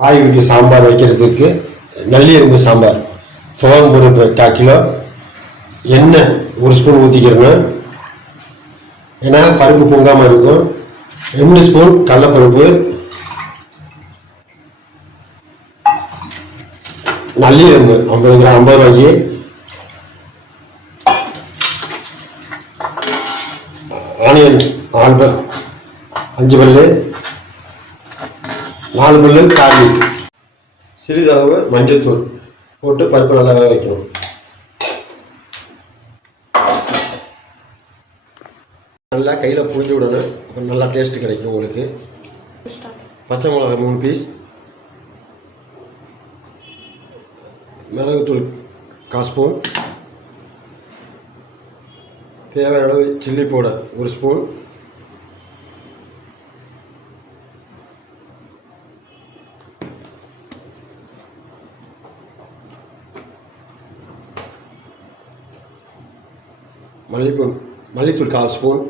வாய் வீட்டு சாம்பார் வைக்கிறதுக்கு நல்லியரும்பு சாம்பார். துவரம் பருப்பு கால் கிலோ. எண்ணெய் ஒரு ஸ்பூன் ஊற்றிக்கிறணும் ஏன்னா பருப்பு பொங்காமல் இருக்கும். ரெண்டு ஸ்பூன் கடலப்பருப்பு. நல்லியரும்பு ஐம்பது கிராம் ஐம்பது ரூபாய்க்கு. ஆனியன் ஆல்பம் அஞ்சு பல்லு. நாலு பல்லு கார்லிக் சிறிதளவு மஞ்சள்தூள் போட்டு பருப்பு நல்லா வேக வைக்கணும். நல்லா கையில் புரிஞ்சு விடணும் அப்போ நல்லா டேஸ்ட் கிடைக்கும் உங்களுக்கு. பச்சை மிளகாய் மூணு பீஸ் மிளகுத்தூள் கால் ஸ்பூன் தேவையான அளவு சில்லி பவுடர் ஒரு ஸ்பூன் மல்லிப்பூ மல்லித்தூள் கால் ஸ்பூன்.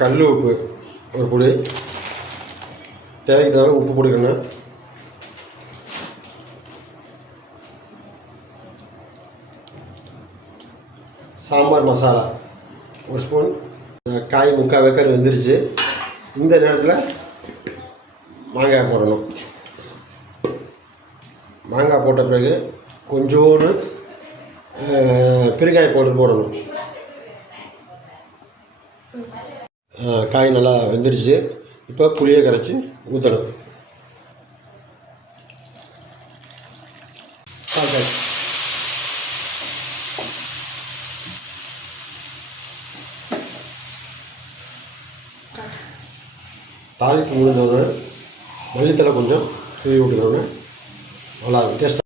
கல் உப்பு ஒரு பொடி. தேவைக்கு உப்பு போட்டுக்கணும் சாம்பார் மசாலா ஒரு ஸ்பூன். காய் முக்கால் வேக்காடு வெந்துருச்சு. இந்த நேரத்தில் மாங்காய் போடணும். மாங்காய் போட்ட பிறகு கொஞ்சோண்டு பெருங்காய் போட்டு போடணும். காய் நல்லா வெந்துருச்சு. இப்போ புளியை கரைச்சி ஊற்றணும் பாக்காய் தாளிப்பு முடிஞ்சோடனே மல்லித்தலை கொஞ்சம் தூவி விட்டுக்கோங்க நல்லா இருக்கும் டேஸ்ட்டாக